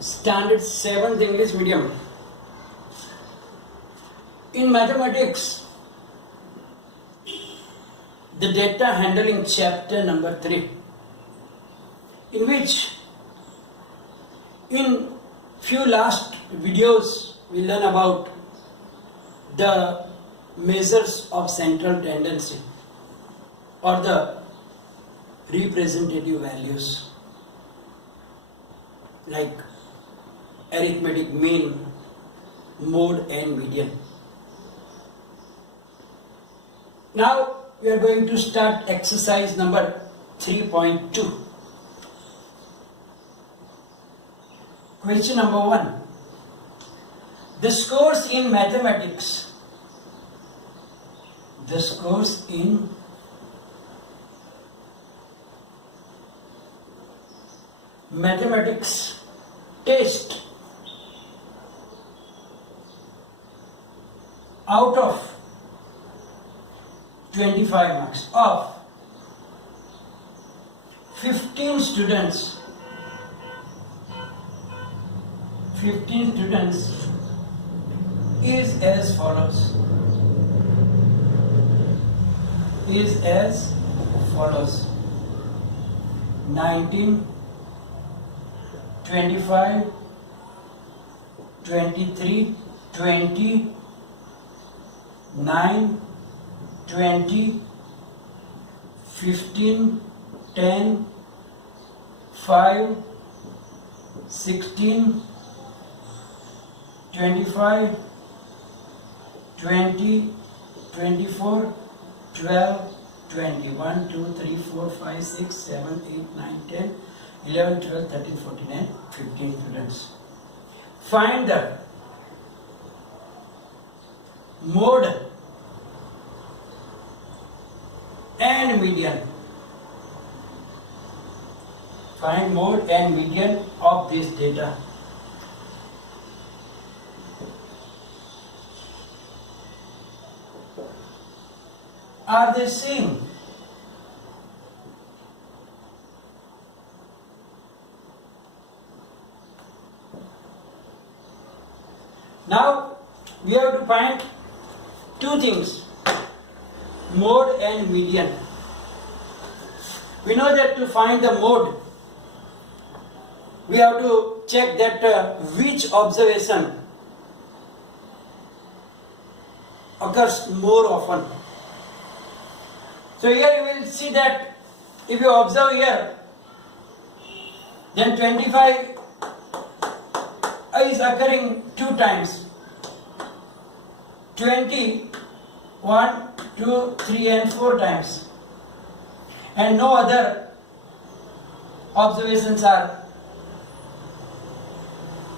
Standard 7th English medium. In mathematics, the data handling chapter number 3, in which in few last videos we learn about the measures of central tendency or the representative values like arithmetic mean, mode and median. Now we are going to start exercise number 3.2. Question number 1. The scores in mathematics. The scores in mathematics test out of 25 marks of 15 students. 15 students is as follows. 19, 25, 23, 20, 9, 20, 15, 10, 5, 16, 25, 20, 24, 12, 20, 1, 2, 3, 4, 5, 6, 7, 8, 9, 10, 11, 12, 13, 14 and 15 students. Find the mode and median. Find mode and median of this data. Are they same? Now we have to find two things, mode and median. We know that to find the mode, we have to check that which observation occurs more often. So here you will see that if you observe here, then 25 is occurring 2 times. 20, 1, 2, 3 and 4 times. And no other observations are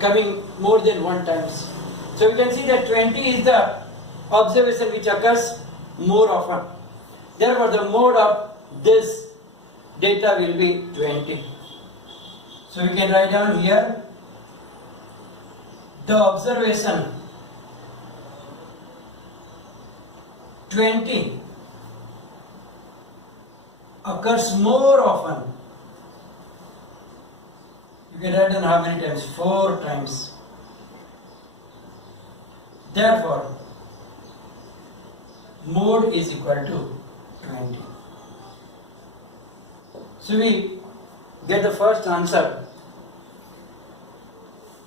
coming more than 1 times. So we can see that 20 is the observation which occurs more often. Therefore, the mode of this data will be 20. So we can write down here the observation 20 occurs more often. You can write down how many times? 4 times. Therefore, mode is equal to 20. So we get the first answer,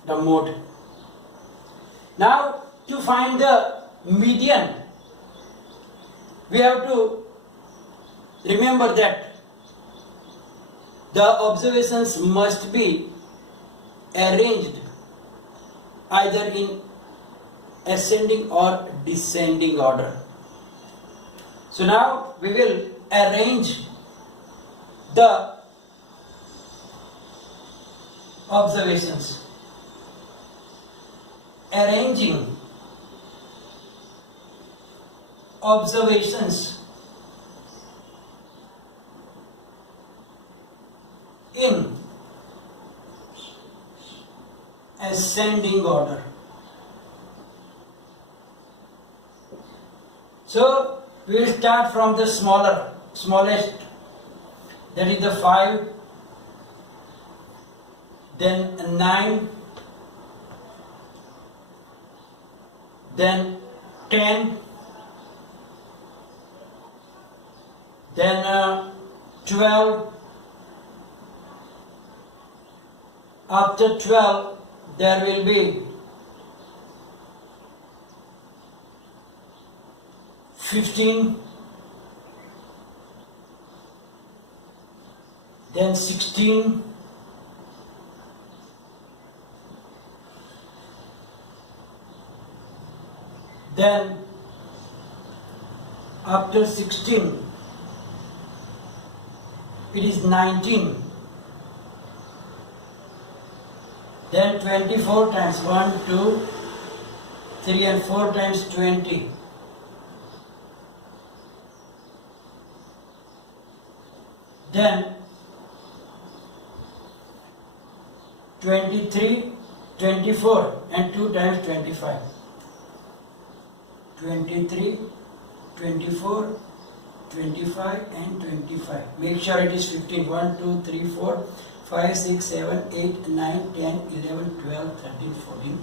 the mode. Now to find the median, we have to remember that the observations must be arranged either in ascending or descending order. So now we will arrange the observations. Arranging observations in ascending order. So we will start from the smallest, that is the 5, then 9, then 10, then 12. After 12 there will be 15, then 16, then after 16 it is 19, then 24 times 1, 2, 3 and 4 times 20. Then 23, 24 and 2 times 25. 23, 24, 25 and 25. Make sure it is 15. 1, 2, 3, 4, 5, 6, 7, 8, 9, 10, 11, 12, 13, 14,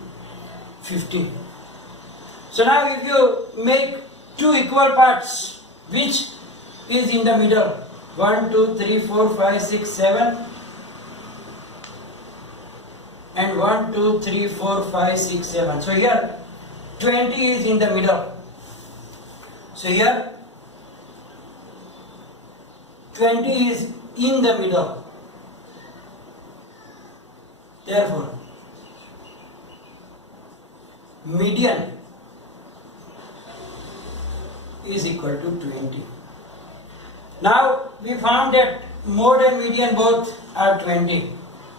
15. So now if you make two equal parts, which is in the middle? 1, 2, 3, 4, 5, 6, 7 and 1, 2, 3, 4, 5, 6, 7. So here 20 is in the middle. So here 20 is in the middle. Therefore, median is equal to 20. Now we found that mode and median both are 20.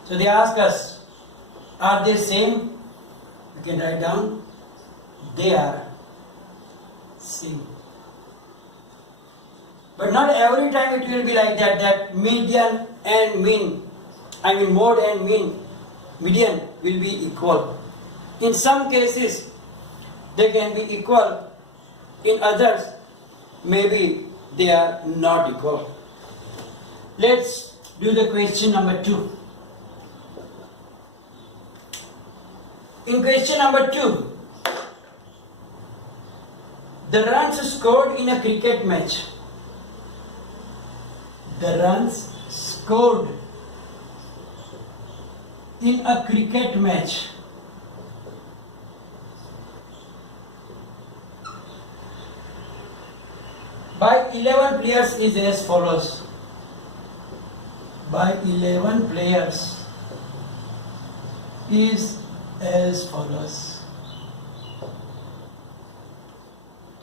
So they ask us, are they same? We can write down, they are same. But not every time it will be like that, that median and mean, mode and median will be equal. In some cases they can be equal, in others maybe they are not equal. Let's do the question number 2. In question number 2, the runs scored in a cricket match. The runs scored in a cricket match by 11 players is as follows. By 11 players is as follows.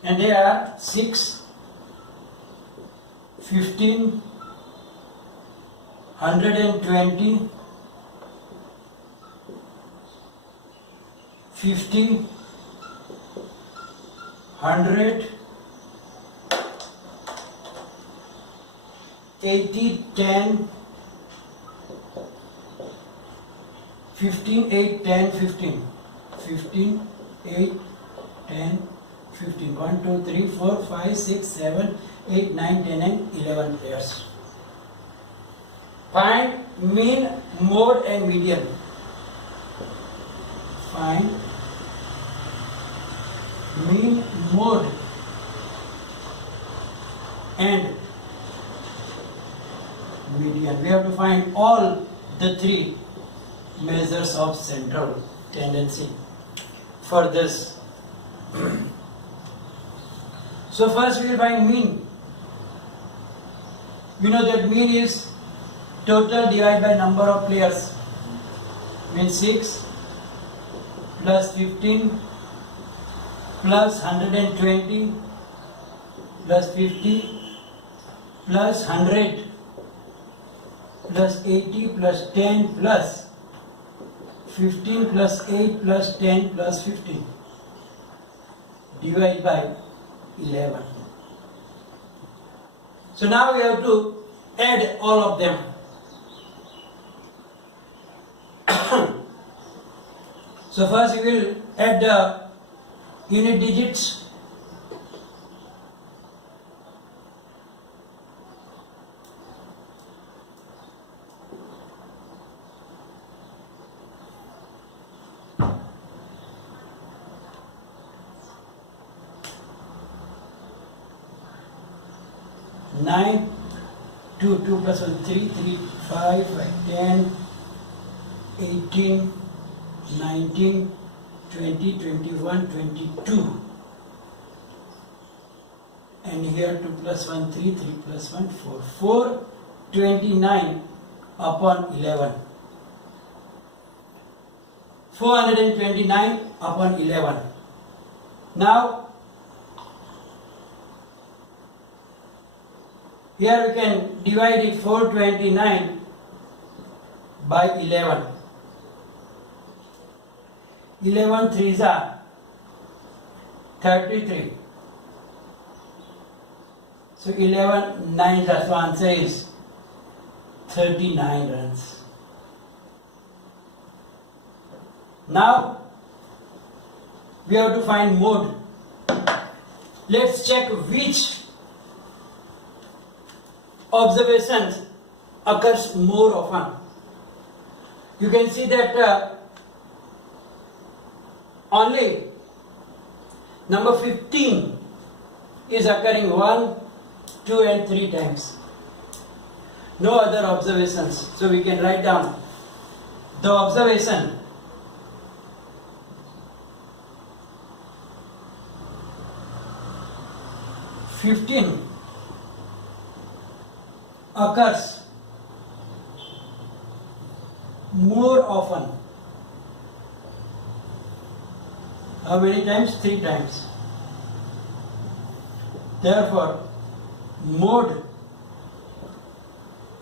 And they are 6, 15, 120, 50, 100, 80, 10, 15, 8, 10, 15. 15, 8, 10, 15. 1, 2, 3, 4, 5, 6, 7, 8, 9, 10 and 11 players. Find mean, mode and median. Find mean, mode and median. We have to find all the three measures of central tendency for this. So first we will find mean. We know that mean is total divided by number of players. Means 6 plus 15 plus 120 plus 50 plus 100 plus 80 plus 10 plus 15 plus 8 plus 10 plus 15 divided by 11. So now we have to add all of them. So first we will add the unit digits. 9, 2, 2 plus 1, 3, 3, 5, 10, 18, 19, 20, 21, 22. And here 2 plus 1, 3, 3 plus 1, 4. 429 upon 11. 429 upon 11. Now, here we can divide it 429 by 11. 11 threes are 33. So 11 nines are, so answer is 39 runs. Now we have to find mode. Let's check which observations occurs more often. You can see that only number 15 is occurring 1, 2 and 3 times. No other observations. So we can write down the observation (15) occurs more often. How many times? 3 times. Therefore, mode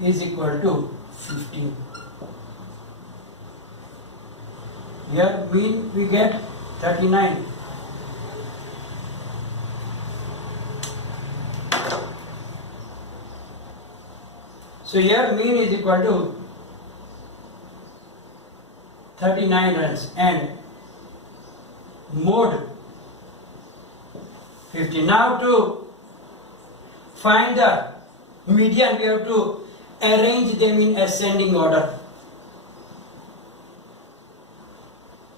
is equal to 15. Here mean we get 39. So here mean is equal to 39 runs and mode 50. Now to find the median, we have to arrange them in ascending order.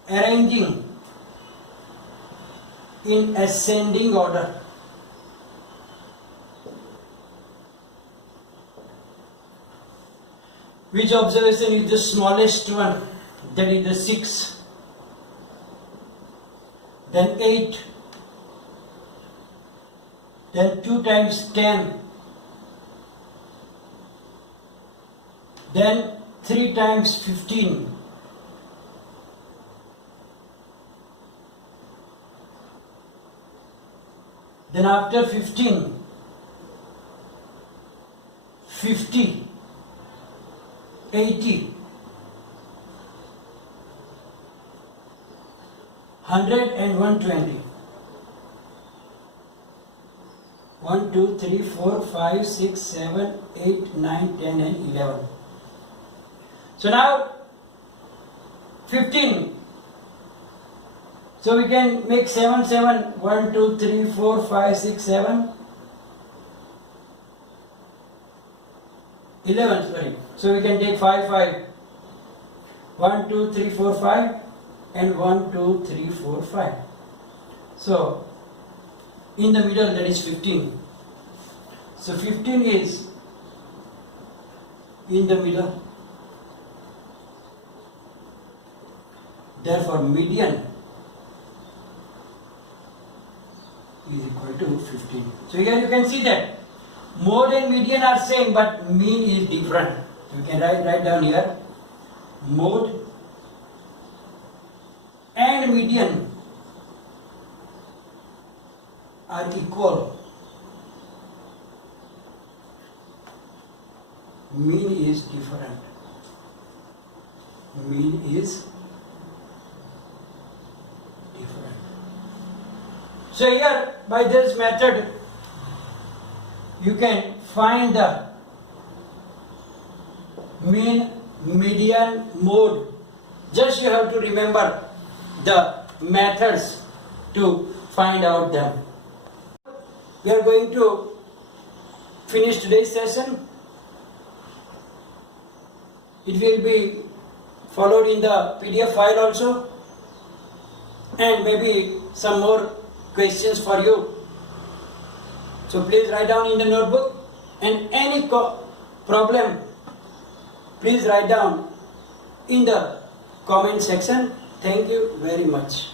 Arranging in ascending order. Which observation is the smallest one? That is the 6. Then 8. Then 2 times 10. Then 3 times 15. Then after 15, 50, 80, 100 and 120. 1, 2, 3, 4, 5, 6, 7, 8, 9, 10 and 11. So now 15. So we can make 7, 7, 1, 2, 3, 4, 5, 6, 7. 11, sorry. So we can take 5, 5. 1, 2, 3, 4, 5 and 1, 2, 3, 4, 5. So in the middle that is 15. So 15 is in the middle. Therefore median is equal to 15. So here you can see that mode and median are same but mean is different. You can write down here mode and median are equal. Mean is different. Mean is different. So here by this method you can find the mean, median, mode. Just you have to remember the methods to find out them. We are going to finish today's session. It will be followed in the PDF file also, and maybe some more questions for you. So please write down in the notebook and any problem, please write down in the comment section. Thank you very much.